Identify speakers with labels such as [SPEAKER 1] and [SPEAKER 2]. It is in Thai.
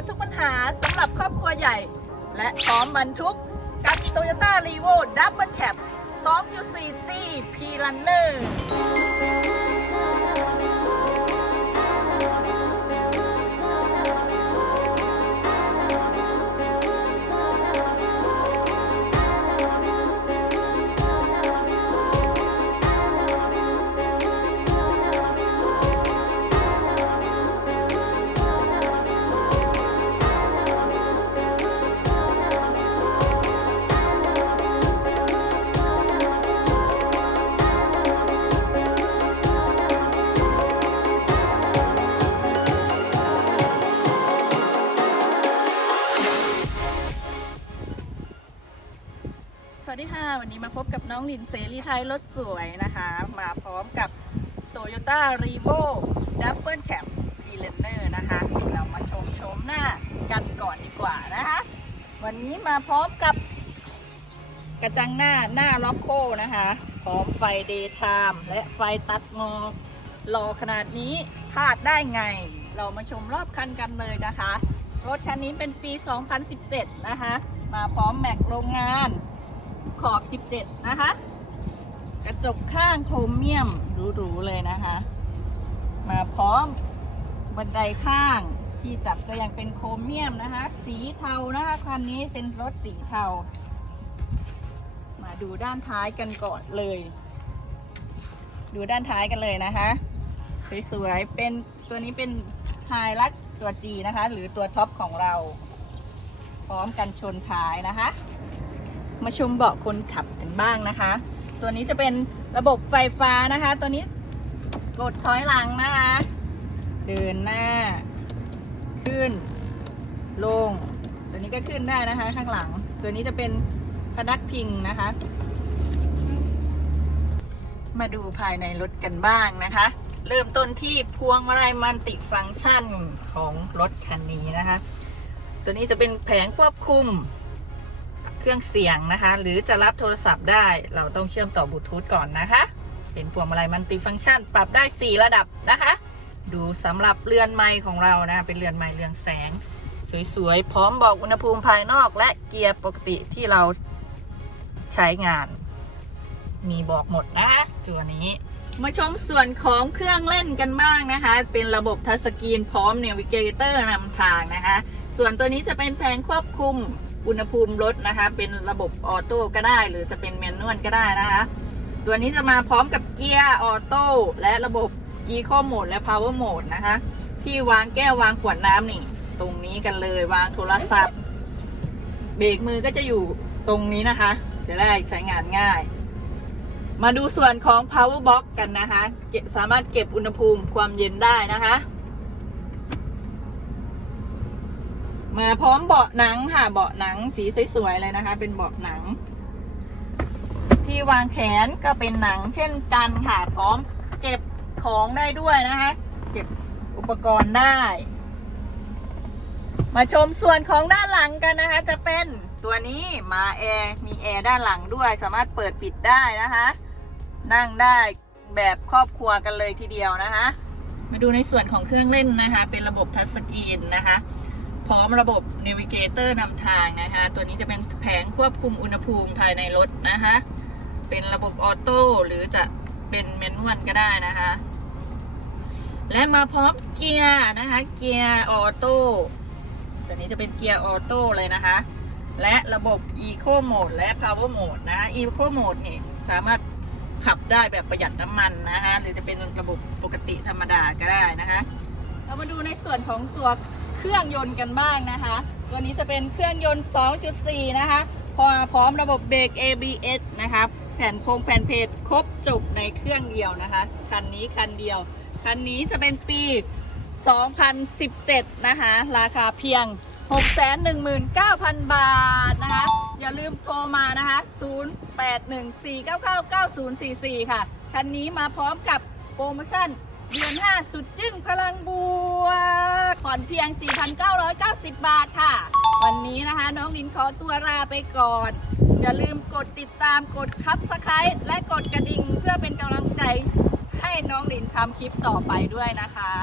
[SPEAKER 1] ชน์ทุกปัญหาสำหรับครอบครัวใหญ่ และพร้อมบรรทุกกับ Toyota r e v o Double Cab 2.4G P Runner วันนี้มาพบกับน้องลินเสรีไทยรถสวยนะคะ มาพร้อมกับ Toyota r e v o Double Cab p r e n e r นะคะ เรามาชมชมหน้ากันก่อนดีกว่านะคะ วันนี้มาพร้อมกับกระจังหน้าหน้าล็อกโคนะคะ พร้อมไฟ Daytime และไฟตัดงอรอขนาดนี้พลาดได้ไง เรามาชมรอบคันกันเลยนะคะ รถคันนี้เป็นปี 2017 นะคะ มาพร้อมแม็กโรงงาน ขอบ 17 นะคะ กระจกข้างโครเมียมหรูๆเลยนะคะ มาพร้อมบันไดข้างที่จับก็ยังเป็นโครเมียมนะคะ สีเทานะคะคันนี้เป็นรถสีเทา มาดูด้านท้ายกันก่อนเลย ดูด้านท้ายกันเลยนะคะสวยๆเป็นตัวนี้เป็นไฮลักตัว G นะคะ หรือตัวท็อปของเรา พร้อมกันชนท้ายนะคะ มาชมเบาะคนขับกันบ้างนะคะ ตัวนี้จะเป็นระบบไฟฟ้านะคะ ตัวนี้กดถอยหลังนะคะ เดินหน้า ขึ้น ลง ตัวนี้ก็ขึ้นได้นะคะ ข้างหลัง ตัวนี้จะเป็นพนักพิงนะคะ มาดูภายในรถกันบ้างนะคะ เริ่มต้นที่พวงมาลัยมันติฟังก์ชันของรถคันนี้นะคะ ตัวนี้จะเป็นแผงควบคุม เครื่องเสียงนะคะ หรือจะรับโทรศัพท์ได้ เราต้องเชื่อมต่อบลูทูธก่อนนะคะ เป็นพวงมาลัยมัลติฟังก์ชัน ปรับได้ 4 ระดับนะคะ ดูสำหรับเรือนไม้ของเรานะ เป็นเรือนไม้เรืองแสง สวยๆ พร้อมบอกอุณหภูมิภายนอกและเกียร์ปกติที่เราใช้งาน มีบอกหมดนะคะตัวนี้มาชมส่วนของเครื่องเล่นกันบ้างนะคะ เป็นระบบทัชสกรีนพร้อมเนวิเกเตอร์นำทางนะคะ ส่วนตัวนี้จะเป็นแผงควบคุม อุณหภูมิรถนะคะ เป็นระบบออโต้ก็ได้ หรือจะเป็นแมนนวลก็ได้นะคะ ตัวนี้จะมาพร้อมกับเกียร์ออโต้และระบบ Eco Mode และ Power Mode นะคะ ที่วางแก้ววางขวดน้ำนี่ ตรงนี้กันเลยวางโทรศัพท์ เบรกมือก็จะอยู่ตรงนี้นะคะ จะได้ใช้งานง่าย มาดูส่วนของ power box กันนะคะ สามารถเก็บอุณหภูมิความเย็นได้นะคะ มาพร้อมเบาะหนังค่ะ เบาะหนังสีสวยๆเลยนะคะ เป็นเบาะหนัง ที่วางแขนก็เป็นหนังเช่นกันค่ะพร้อมเก็บของได้ด้วยนะคะ เก็บอุปกรณ์ได้ มาชมส่วนของด้านหลังกันนะคะ จะเป็นตัวนี้มาแอร์มีแอร์ด้านหลังด้วย สามารถเปิดปิดได้นะคะ นั่งได้แบบครอบครัวกันเลยทีเดียวนะคะ มาดูในส่วนของเครื่องเล่นนะคะ เป็นระบบทัชสกรีนนะคะ พร้อมระบบนวิเกเตอร์นำทางนะคะ ตัวนี้จะเป็นแผงควบคุมอุณหภูมิภายในรถนะคะ เป็นระบบออโต้หรือจะเป็นแมนนวลก็ได้นะคะ และมาพร้อมเกียร์นะคะ เกียร์ออโต้ตัวนี้จะเป็นเกียร์ออโต้เลยนะคะ และระบบ Eco Mode และ Power Mode นะะ Eco Mode นี่สามารถขับได้แบบประหยัดน้ำมันนะคะ หรือจะเป็นระบบปกติธรรมดาก็ได้นะคะ เรามาดูในส่วนของตัว เครื่องยนต์กันบ้างนะคะ ตัวนี้จะเป็นเครื่องยนต์ 2.4 นะคะพอพร้อมระบบเบรก ABS นะคะแผ่นโครงแผ่นเพจครบจบในเครื่องเดียวนะคะ คันนี้คันเดียว คันนี้จะเป็นปี 2017 นะคะ ราคาเพียง 619,000 บาทนะคะ อย่าลืมโทรมานะคะ 0814999044 ค่ะ คันนี้มาพร้อมกับโปรโมชั่น เดือน5สุดจึ้งพลังบวกผ่อนเพียง 4,990 บาทค่ะ วันนี้นะคะน้องลินขอตัวลาไปก่อน อย่าลืมกดติดตามกดคับสไครต์และกดกระดิ่งเพื่อเป็นกำลังใจให้น้องลินทำคลิปต่อไปด้วยนะคะ